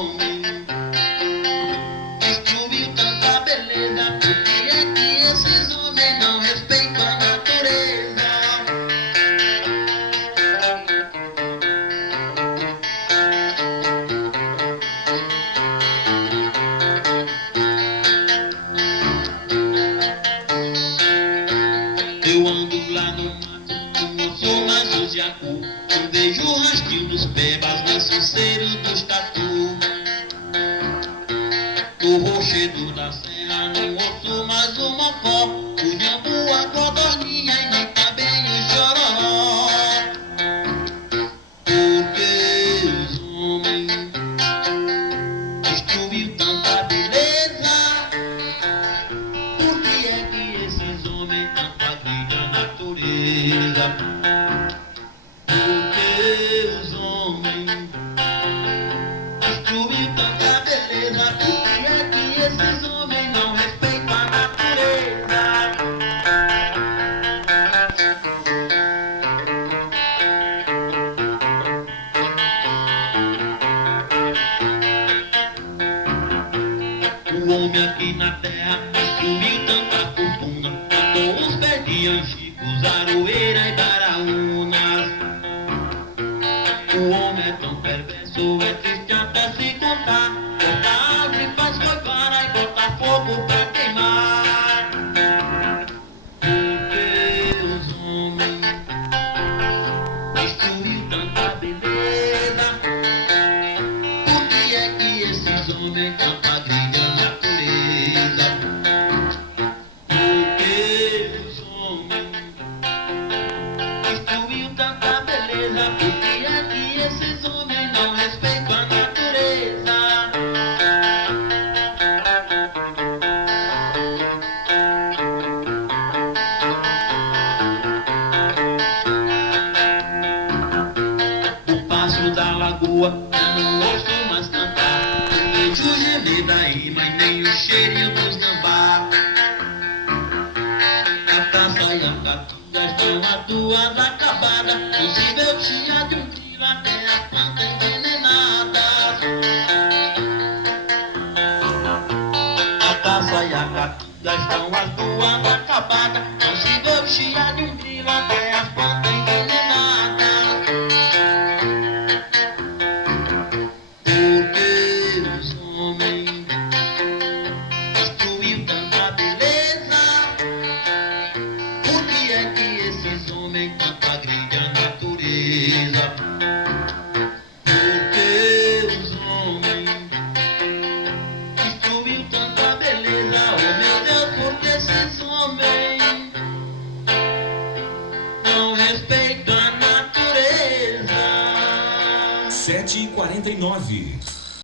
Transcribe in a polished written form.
homens destruiu tanta beleza? Por que é que esses homens não respeitam a natureza? Eu ando lá no mato, eu sou mais o jacu. Eu vejo o rastro dos pebas, lanço cero dos tatu. No rochedo da serra não ouço mais o mocó, o jambu, a codorninha e nem também o chororó. Porque os homens destruiu tanta beleza? Por que é que esses homens tanto agridem a natureza? Porque os homens destruiu tanta beleza? Por que é que esses homens não respeitam a natureza? O homem aqui na terra destruiu tanta fortuna, matou os pés de anchicos, aroeira e baraúnas. O homem é tão perverso, é triste até se contar. Corta árvore, faz coivara e bota fogo pra queimar. Porque os homens destruiu tanta beleza? Por que é que esses homens tanto agridem a natureza? Porque os homens destruiu tanta beleza? Por que é que esses homens não respeitam a natureza? O passo da lagoa já não ouço mais cantar. Não vejo o gemer da ima e nem o cheirinho dos gambá. A caça e a caatinga estão as duas acabadas. Não se vê o chia de um grilo até as plantas envenenadas. A caça e a caatinga estão as duas acabadas. Não se vê o chia de um grilo até as plantas envenenadas. Porque os homens destruiu tanta beleza? Por que é que esses homens tanto agridem a natureza? Porque os homens destruiu tanta beleza? Oh meu Deus, por que esses homens não respeitam a natureza? 7h49.